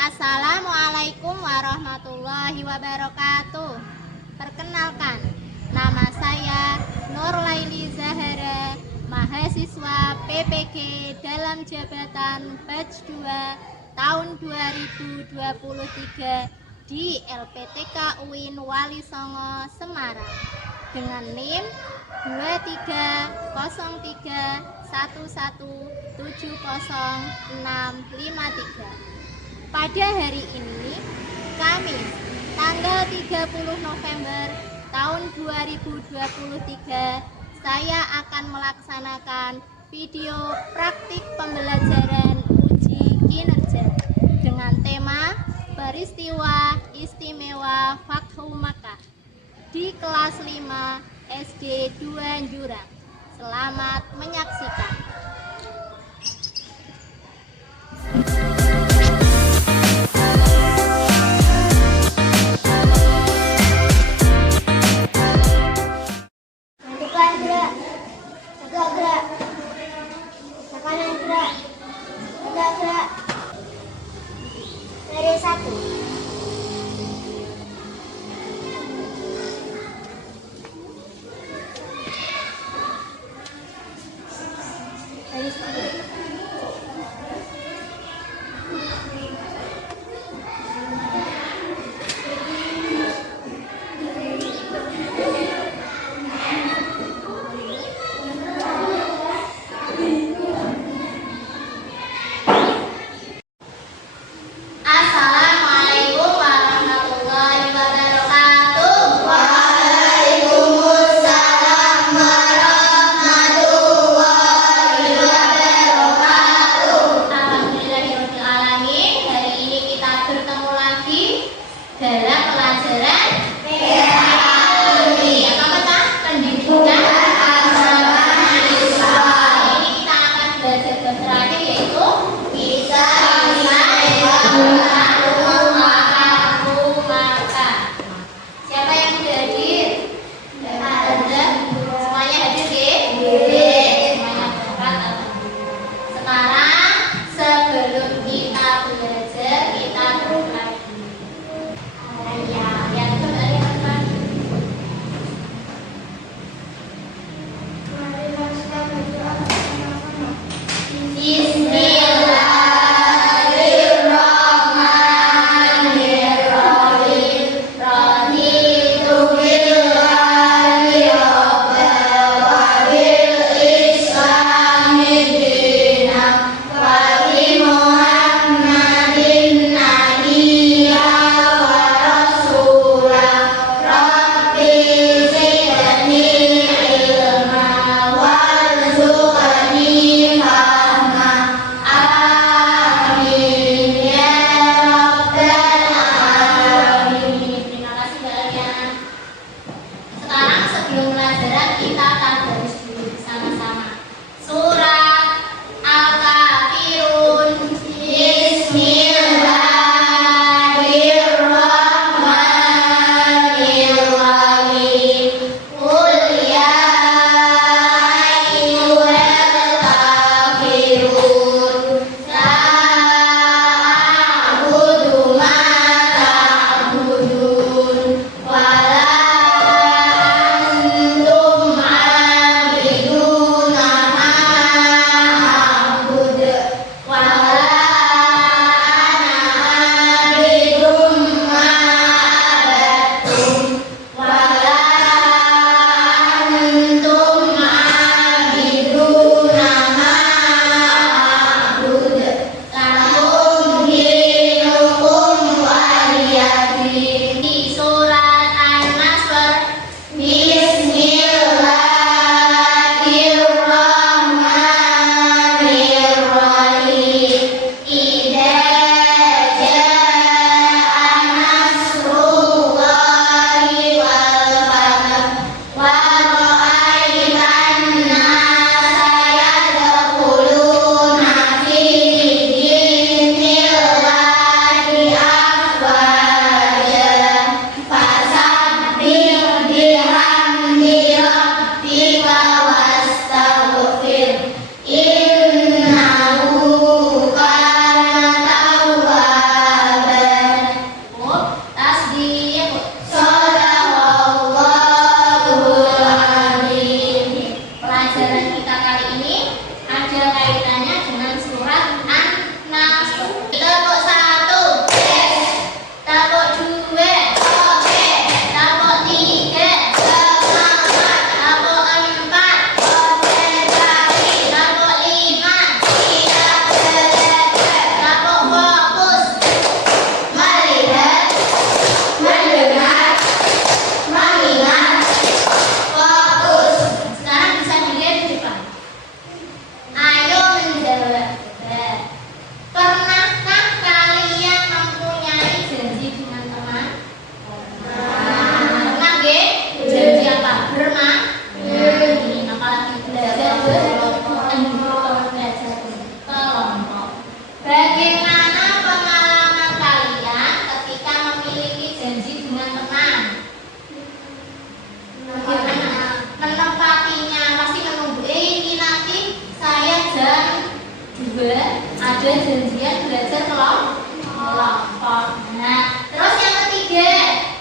Assalamualaikum warahmatullahi wabarakatuh. Perkenalkan, nama saya Nurlaili Zahara, mahasiswa PPG dalam jabatan batch 2 tahun 2023 di LPTK UIN Wali Songo, Semarang dengan NIM 2301170653. Pada hari ini, Kamis, tanggal 30 November tahun 2023, saya akan melaksanakan video praktik pembelajaran uji kinerja dengan tema peristiwa istimewa Fathu Makkah di kelas 5 SD 2 Jurang. Selamat menyaksikan. Baris 1. Baris 2. Assalamualaikum warahmatullahi wabarakatuh. Waalaikumsalam warahmatullahi wabarakatuh. Alhamdulillahirabbil alamin. Hari ini kita bertemu lagi dalam pelajaran PAUI. Apa pendidikan agama Islam. Ini kita akan belajar bab terakhir yaitu kisah Siapa yang sudah hadir? Ada? Semuanya hadir ya? Semuanya berangkat. Sekarang sebelum kita belajar, kita berdoa. Ya, yang itu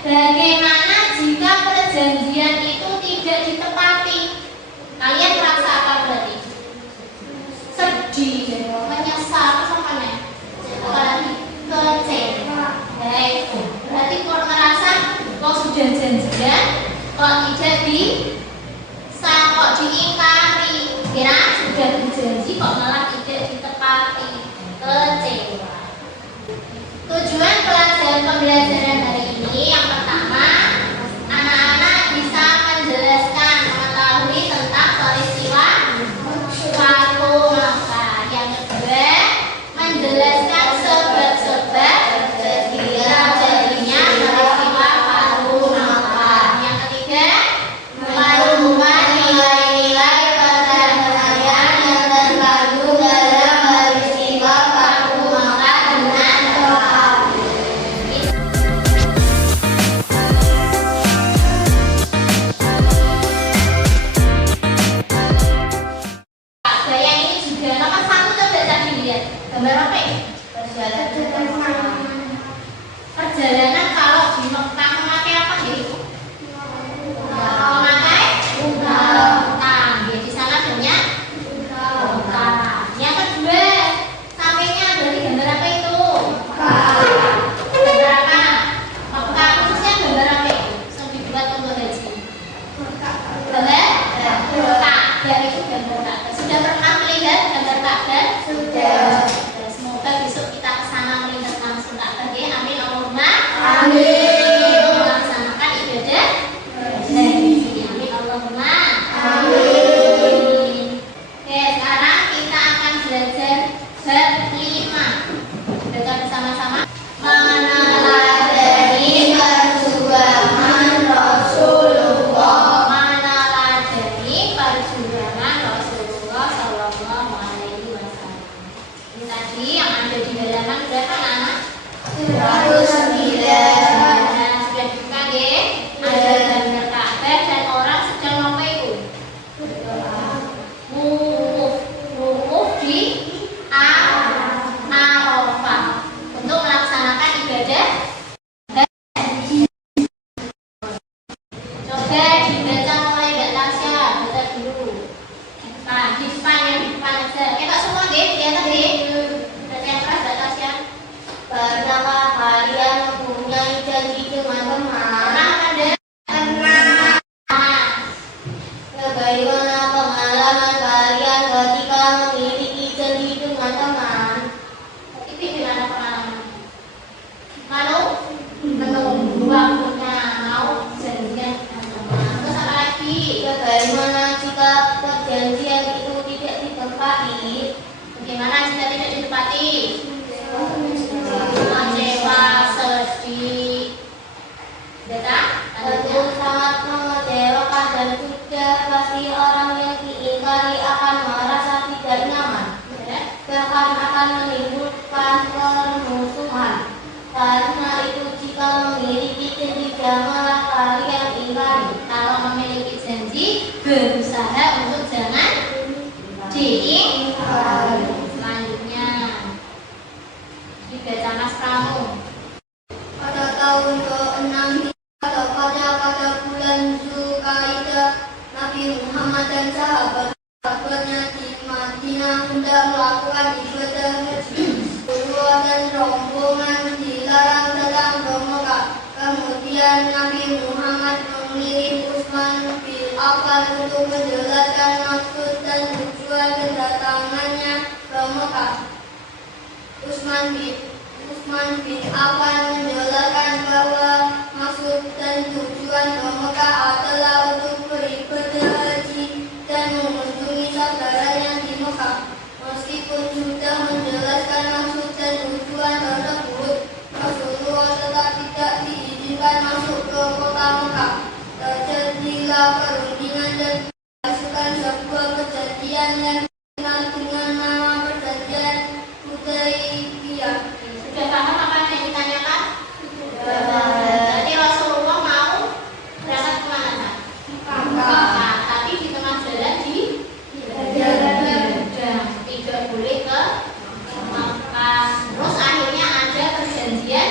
Bagaimana jika perjanjian itu tidak ditepati? Kalian merasa apa berarti? Sedih, menyesal, apa nih? Apalagi kecewa. Baik, berarti kalau merasa kok sudah janjian, kok tidak kok diingkari, kira sudah berjanji kok malah tidak ditepati, kecewa. Tujuan pembelajaran hari ini yang pertama, anak-anak bisa menjelaskan, mengetahui tentang peristiwa Paku Mekah. Yang kedua, menjelaskan sebab-sebab terjadinya peristiwa Paku Mekah. Yang ketiga, menemukan nilai-nilai perdamaian yang terkandung dalam peristiwa Paku Mekah dengan tepat. Gaya ini juga nomor 1 coba tadi lihat gambar apa ya? Perjalanan kalau di Mekah memakai apa ya? Memakai unta. Di sana banyak unta. Yang kedua, sampingnya berarti gambar apa itu? Gambar apa? Mekah khususnya gambar apa itu? Yang dibuat untuk haji. Gambar Ka'bah itu gambar Ka'bah. Sudah pernah melihat gambar Ka'bah? Sudah. Semoga besok kita ke sana melihat langsung Ka'bah. Amin Allahumma. Amin. Melaksanakan ibadah haji. Amin Allahumma. Amin. Oke, sekarang kita akan belajar bab 5. Baca bersama-sama. Meneladani perjuangan Rasulullah. Meneladani perjuangan Rasulullah Sallallahu Alaihi Wasallam. Ini tadi yang ada di halaman berapa anak? 109. Nah, sudah dibuka ya. Ada gambar Ka'bah dan orang sedang apa itu? Wukuf di Arafah untuk melaksanakan ibadah haji. Coba dibaca mulai Mbak Tasya, baca dulu. Di depan aja. Kita semua deh, lihat tadi. Baca yang keras Mbak Tasya. Pernahkah kalian mempunyai janji dengan teman? Pernah ada? Pernah. Bagaimana pengalaman kalian ketika memiliki janji dengan teman? Itu gimana pengalaman? Malu? Menunggu waktunya mau janjian dengan teman. Terus apa lagi? Bagaimana jika perjanjian itu tidak ditepati? Bagaimana jika tidak ditepati? Kecewa, sedih. Tentu sangat mengecewakan dan sudah pasti orang yang diingkari akan merasa tidak nyaman. Bahkan akan menimbulkan permusuhan. Karena itu jika memiliki janji janganlah kalian ingkari. Kalau memiliki janji, berusaha untuk jangan diingkari. Selanjutnya dibaca Mas Pramu. Pada tahun ke-6 pada bulan Zulkaidah, Nabi Muhammad dan sahabat-sahabatnya di Madinah hendak melakukan ibadah haji. Puluhan rombongan dilarang datang ke Mekah. Kemudian Nabi Muhammad mengirim Utsman bin Affan untuk menjelaskan maksud dan tujuan kedatangannya ke Mekah. Utsman bin Affan menjelaskan bahwa maksud dan tujuan ke Mekah adalah untuk beribadah haji dan mengunjungi saudaranya di Mekah. Meskipun sudah menjelaskan maksud dan tujuan tersebut, Rasulullah tetap tidak diizinkan masuk ke kota Mekah. Terjadilah perundingan dan dihasilkan sebuah perjanjian yang dikenal dengan nama perjanjian Hudaybiyah. Sudah paham apa yang ditanyakan? Jadi Rasulullah mau berangkat kemana? Mekah. Tapi di tengah jalan tidak boleh ke Mekah. Terus akhirnya ada perjanjian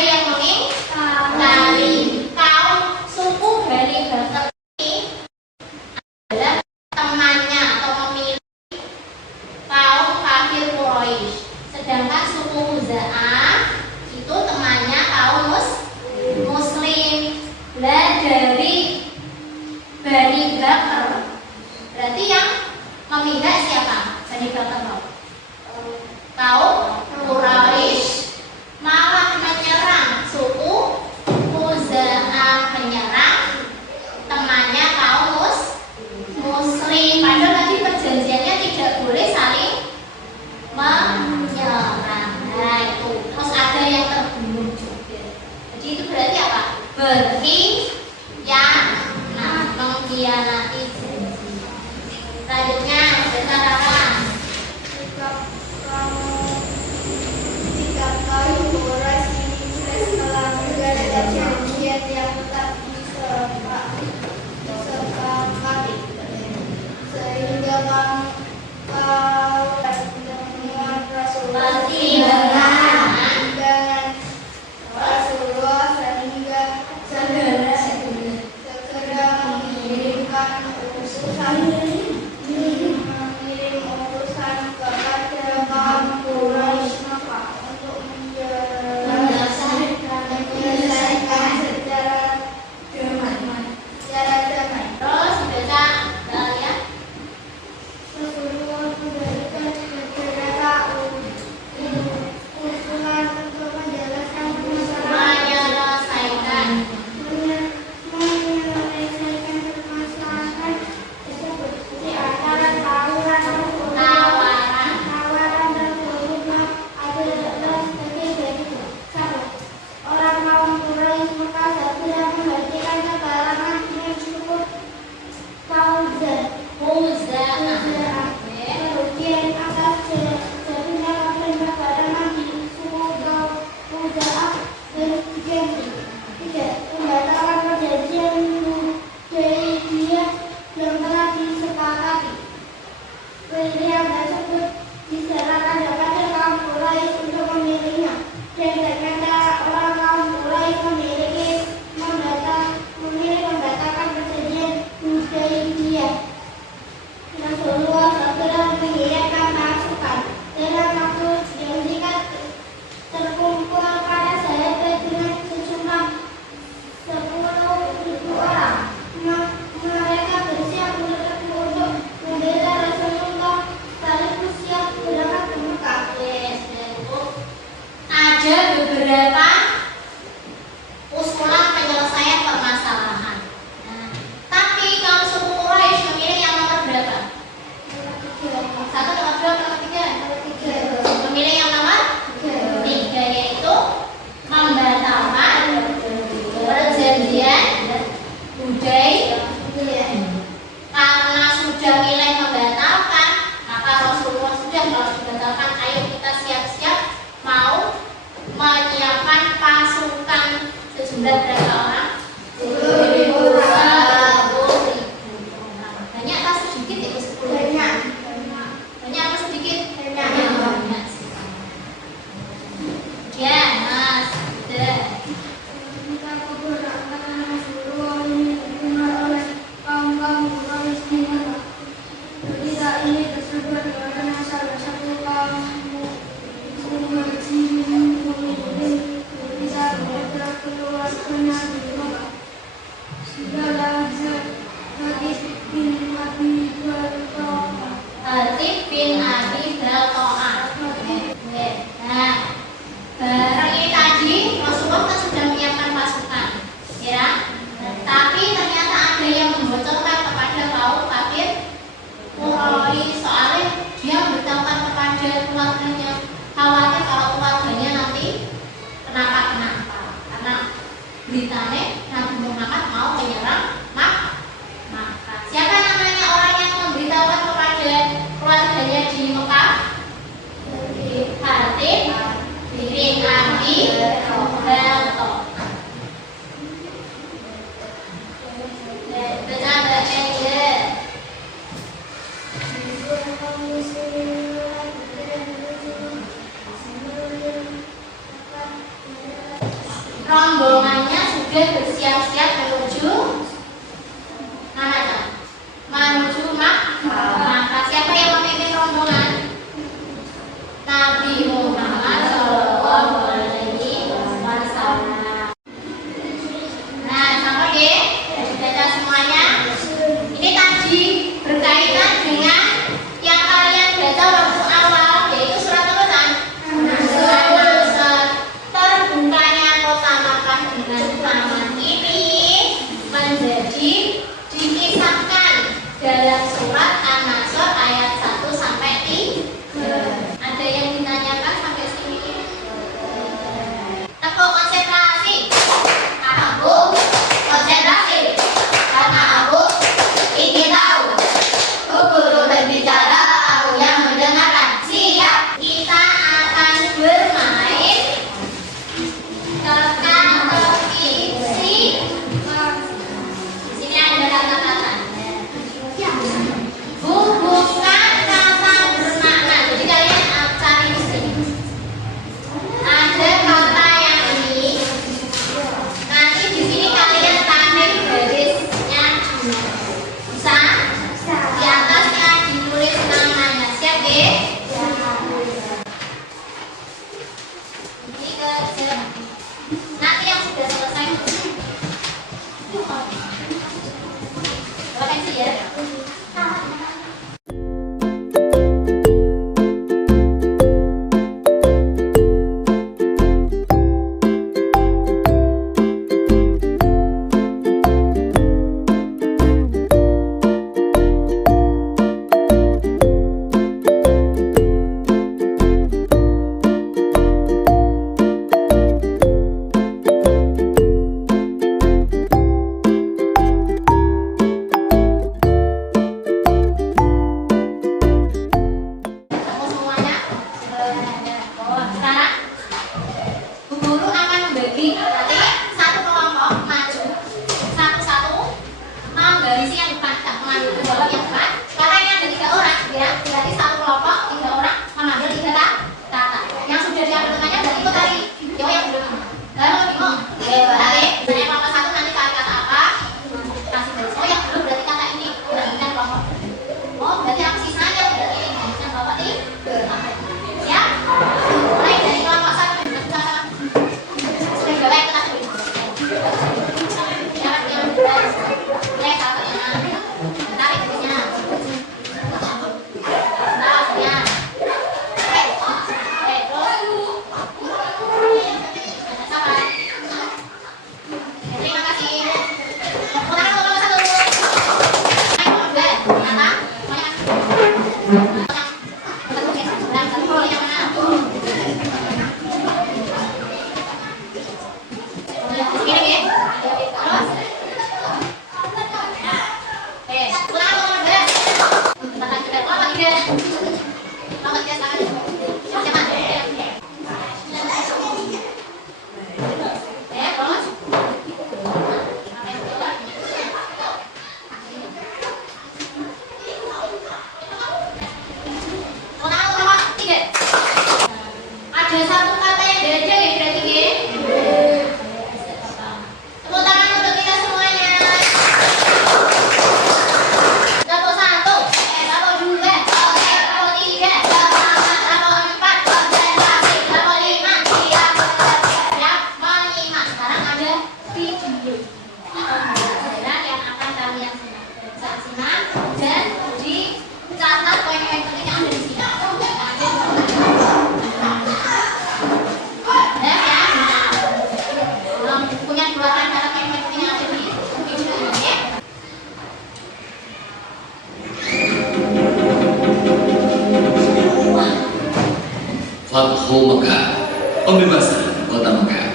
yang mengingkari. Kaum suku Bani Bakr ini adalah temannya atau memilih kaum kafir Quraisy. Sedangkan suku Khuza'ah itu temannya kaum Muslim. Lah dari Bani Bakr berarti yang memihak siapa? Bani Bakr kaum Quraisy malah menyerang suku Khuza'ah, menyerang temannya kaum Muslim. Padahal tadi perjanjiannya tidak boleh saling menyerang. Nah itu, terus ada yang terbunuh juga. Jadi itu berarti apa? Berkhianat, mengkhianati janji. Selanjutnya katakan jika kaum Quraisy ini telah menjaga janjian yang telah disepakati, sehingga kau dengan Rasulullah sehingga segera mengirim utusan kepada kaum Quraisy Makkah untuk menyelesaikan secara damai. terus baca ya. Rasulullah memberikan beberapa usulan untuk menjelaskan Menyelesaikan permasalahan tersebut. Di antara tawaran Rasulullah adalah sebagai berikut. 1. Orang kaum Quraisy Makkah segera membagikan keterangan dengan cukup Khuza'ah. kerugian atas jadinya perintah pada Nabi suku kaum Khuza'ah dan janji. 3. Pembatalan perjanjian Hudaybiyah yang telah disepakati. Pilihan tersebut diserahkan kepada kaum Quraisy untuk memilihnya, dan ternyata orang kaum Quraisy memilih membatalkan perjanjian Hudaybiyah. Rasulullah segera mengirimkan pasukan dalam waktu yang singkat terkumpul para sahabat dengan sejumlah 10.000 orang. Mereka bersiap untuk membela Rasulullah sekaligus siap berangkat ke Mekah. Ada beberapa usulan penyelesaian permasalahan. Nah, tapi kaum suku Quraisy memilih yang nomor berapa? 1, nomor 2, nomor 3? Memilih yang nomor 3, yaitu membatalkan perjanjian Hudaybiyah. Karena sudah milih membatalkan, maka Rasulullah sudah, kalau dibatalkan, ayo kita siap-siap mau menyiapkan pasukan sejumlah berapa orang? 10.000 orang. Banyak atau sedikit itu 10? Banyak apa sedikit? Banyak. Ya, Mas. Sudah. Ketika keberangkatan Rasulullah ini didengar oleh kaum Quraisy di Mekah. Berita ini tersebar karena salah satu kaum Muhajirin mengirim berita kepada keluarganya di Mekah. Segala Hatib bin Abi Balta'ah. Hatib bin Abi Balta'ah. Nah, barang ini tadi Rasulullah kan sudah menyiapkan pasukan, ya. Tapi ternyata ada yang membocorkan kepada kaum kafir Quraisy, soalnya dia memberitahukan kepada keluarganya, khawatir kalau keluarganya nanti kenapa-kenapa, karena beritanya Nabi Muhammad mau menyerang Makkah. Siapa namanya orang yang memberitahukan kepada keluarganya di Mekah? Hatib bin Abi Balta'ah. sudah bersiap-siap menuju mana? Menuju Makkah. Siapa yang memimpin rombongan? Nabi Muhammad Shallallahu Alaihi Wasallam. Nah, sama ya, sudah semuanya. Ini tadi berkaitan dengan yang kalian baca waktu awal, yaitu surat Al-Quran. Surat Al-Quran. Terbukanya kota Makkah dengan taman ini menjadi dikisahkan dalam surat An-Nasr ayat 1 sampai 3. Ada yang ditanyakan sampai sini? Tepuk konsentrasi. Aku konsentrasi. Karena aku ingin tahu. Guru berbicara, aku yang mendengarkan. Siap. Kita akan bermain teka-teki. Sini ada kata-kata. Hubungkan kata bermakna. Jadi kalian cari di sini. Ada kata yang ini. Nanti di sini kalian tarik garisnya. Bisa? Di atasnya ditulis namanya. Siap, deh? Ini kerja. Nanti yang sudah selesai. Bawa pensil ya. Semuanya. Sekarang guru akan membagi nanti satu kelompok maju satu-satu menggarisi yang depan, tidak mengambil ke bawah yang depan. Karena ini ada 3 orang, ya berarti satu kelompok 3 orang mengambil 3 kata. Yang sudah diambil tengahnya berarti ikut tadi. Coba yang belum. Lalu bingung. Balik. Yang kelompok 1 nanti cari kata apa? Kasih garis. Oh yang belum berarti kata ini. Berarti kan kelompok. Oh berarti yang sisanya berarti ini. Yang bapak ini. Ya. Mulai dari kelompok 1. Sudah bawa yang kelas dulu. Jangan yang beres. Mulai sahabatnya. Tarik garisnya. Setelahnya. Oke. Terus. Sama. Terima kasih. Putar kelompok 1 dulu. Kelompok 2. Kata. Semuanya. Ada satu kata yang beda ya berarti ya. Tepuk tangan untuk kita semuanya. Tepuk 1, tepuk 2, tepuk 3, tepuk 4, konsentrasi, tepuk 5, siap menyimak. Sekarang ada video pembelajaran yang akan kalian simak dan dicatat poin-poin penting yang ada di sini. Punya 2 cara yang penting yang ada di video ini ya. Fathu Makkah, pembebasan kota Makkah.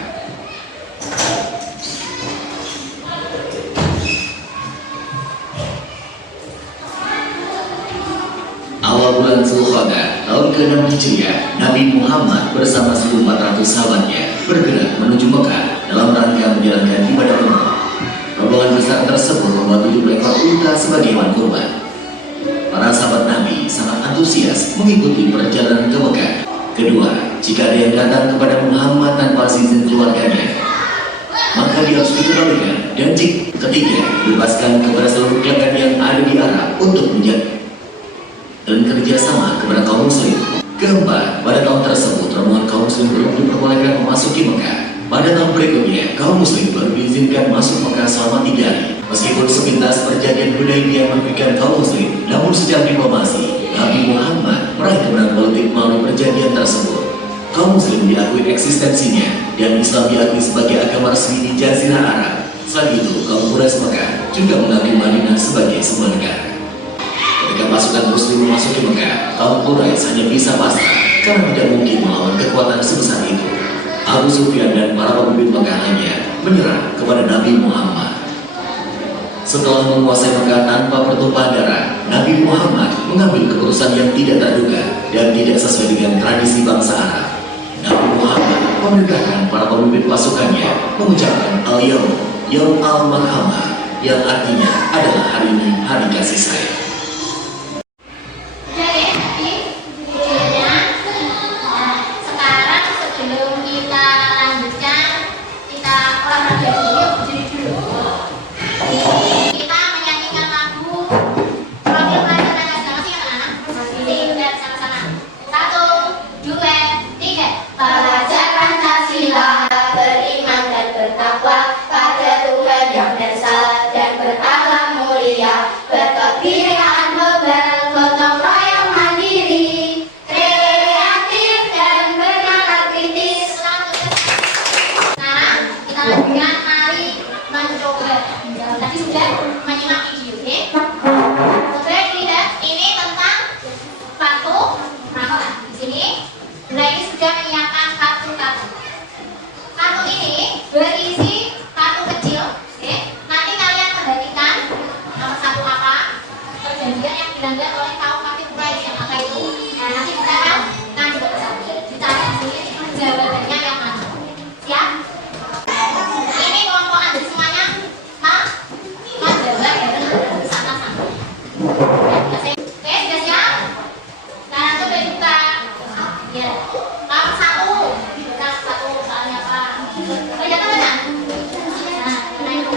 Awal bulan Zulqa'dah tahun ke-6 Hijriah, Nabi Muhammad bersama 1.400 sahabatnya bergerak menuju Mekah dalam rangka menjalankan ibadah umrah. Rombongan besar tersebut membawa 7 ekor unta sebagai hewan kurban. Para sahabat Nabi sangat antusias mengikuti perjalanan ke Mekah. Kedua, jika ada yang datang kepada Muhammad tanpa izin keluarganya, maka dia harus dikembalikan. Dan ketiga, bebaskan kepada seluruh klien yang ada di Arab untuk menjaga dan kerjasama kepada kaum muslim. Keempat, pada tahun tersebut rombongan kaum muslim belum diperbolehkan memasuki Mekah. Pada tahun berikutnya, kaum muslim baru diizinkan masuk Mekah selama 3 hari. Meskipun sepintas perjanjian Hudaybiyah merugikan kaum muslim, namun secara diplomasi, Nabi Muhammad meraih kemenangan politik melalui perjanjian tersebut. Kaum muslim diakui eksistensinya dan Islam diakui sebagai agama resmi di Jazirah Arab. Selain itu, kaum Quraisy Mekah juga mengakui Madinah sebagai sebuah negara. Ketika pasukan muslim memasuki Mekah, kaum Quraisy hanya bisa pasrah karena tidak mungkin melawan kekuatan sebesar itu. Abu Sufyan dan para pemimpin Mekah hanya menyerah kepada Nabi Muhammad. Setelah menguasai Mekah tanpa pertumpahan darah, Nabi Muhammad mengambil keputusan yang tidak terduga dan tidak sesuai dengan tradisi bangsa Arab. Nabi Muhammad memerintahkan para pemimpin pasukannya mengucapkan Al-Yawm, Yaum Al-Marhamah, yang artinya adalah hari ini hari kasih sayang. Jadi, videonya. Nah, sekarang sebelum kita lanjutkan, kita olahraga dulu, berdiri dulu. Kita menyanyikan lagu Profil Pelajar dan Agama sih anak-anak. Ini lihat sama-sama. 1, 2, 3. Belajar Pancasila, beriman dan bertakwa pada Tuhan yang esa dan berakhlak mulia, berkegiatan global, gotong royong mandiri, kreatif dan bernakal kritis. Sekarang kita lanjutkan, mari mencoba. Tadi sudah menyimak video, oke? Tidak, ini tentang sepatu ramalan. Di sini, ini sudah menyiapkan kartu-kartu. Kartu ini berisi kartu kecil, oke? Nanti kalian perhatikan nomor 1 apa, perjanjian yang dilanggar oleh kaum kafir Quraisy yang apa itu. Nah, nanti kita akan dicari di sini jawabannya yang mana. Siap? Ini kelompok Anda semuanya menjawab dari sana-sana. Oke, sudah siap? Sekarang coba dibuka. Ya, nomor 1. Buka 1 soalnya apa? Kelihatan mana? Nah, naik.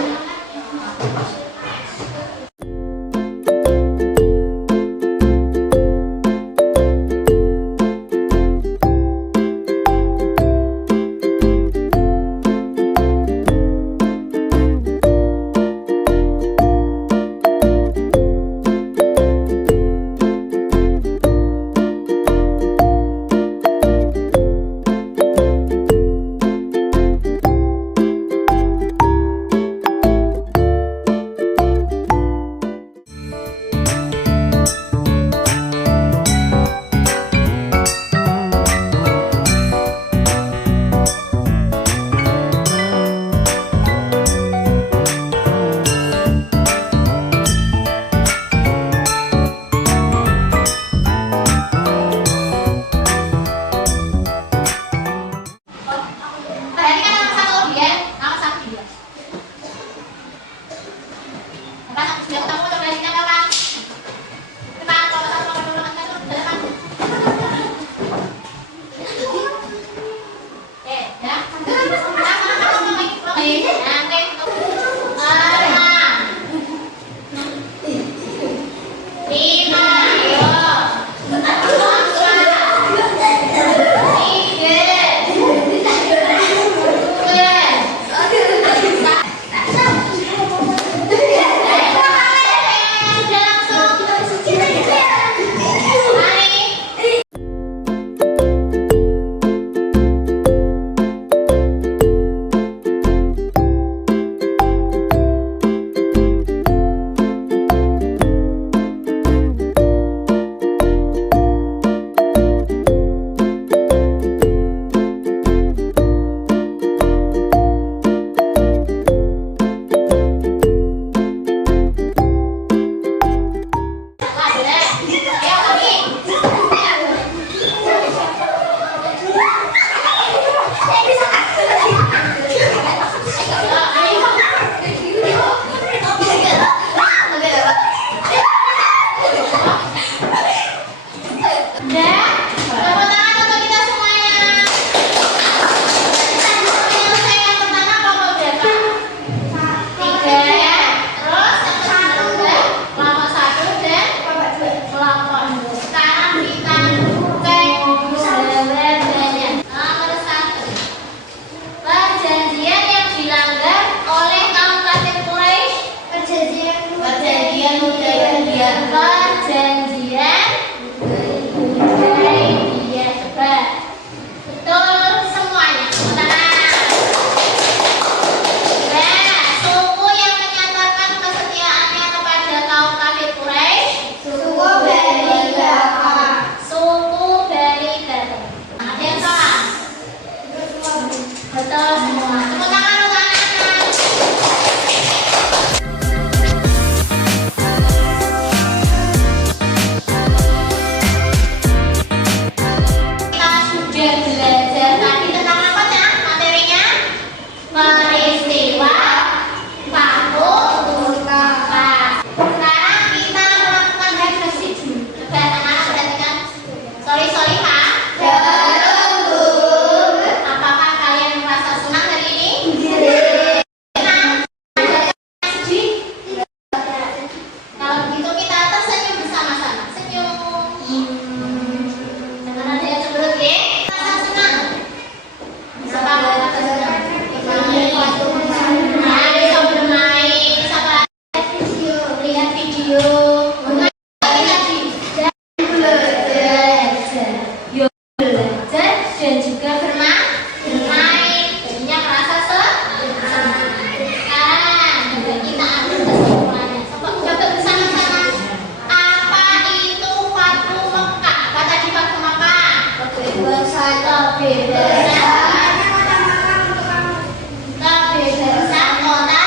semua. Tepuk tangan untuk anak-anak. Kita sudah belajar tadi tentang apa ya materinya? Peristiwa waktu lupa. Sekarang kita melakukan refleksi dulu. Coba anak-anak perhatikan. Sorry Kak. Apakah kalian merasa senang hari ini? Senang. Sedih? Kalau begitu kita tersenyum bersama-sama. Senyum. Jangan ada yang cemberut ya. Rasa senang. Bisa banget rasa senang. Bisa bermain, bisa lihat video, belajar dan juga bermain, jadinya merasa senang. Sekarang juga kita ambil kesimpulannya. Coba bersama-sama. Apa itu Fatu Mekah? Apa tadi Fatu Mekah? Kebebasan. Kebebasan kota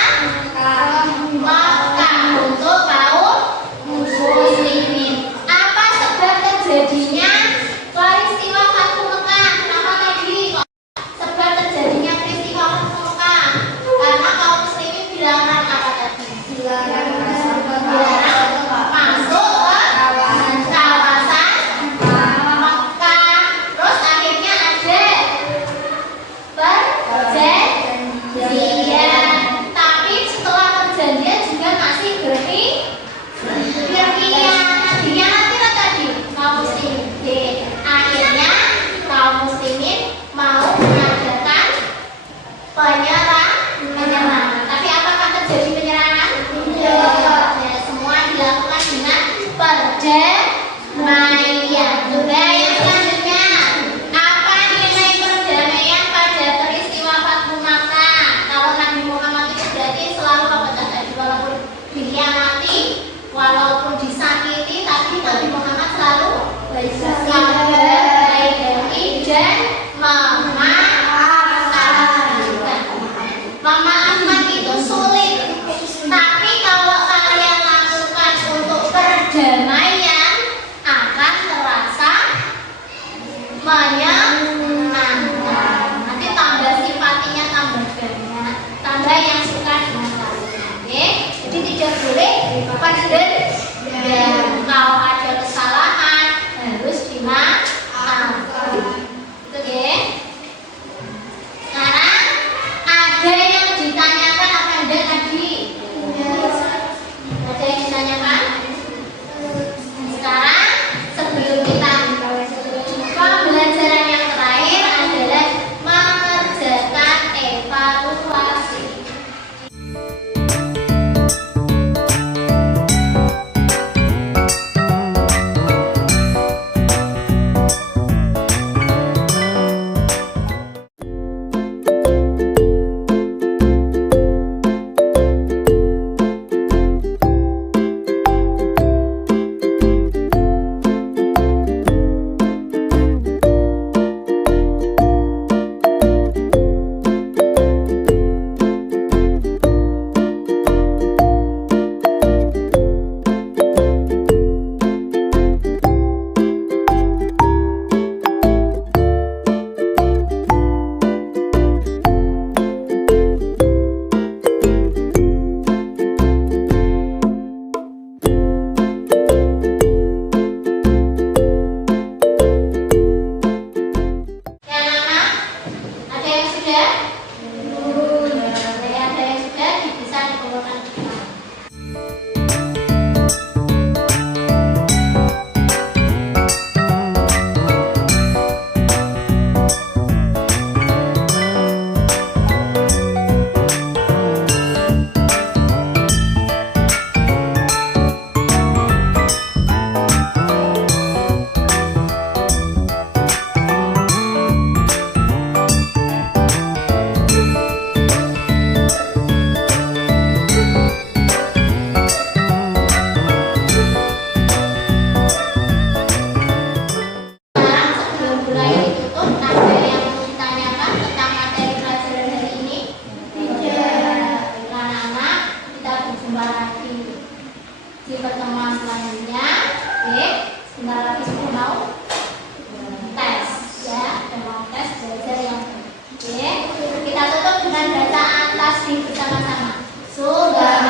Mekah untuk kaum muslimin. Apa sebab terjadinya peristiwa Fatu Mekah? Kenapa tadi kok sebab terjadinya peristiwa Fatu Mekah? Karena kaum muslimin dilarang apa tadi? Dilarang masuk ke kawasan Mekah. Terus akhirnya ada Sebentar lagi sudah mau tes ya, dan mau tes belajar yang baik. Oke, kita tutup dengan bacaan tasbih bersama-sama. Subhanallah.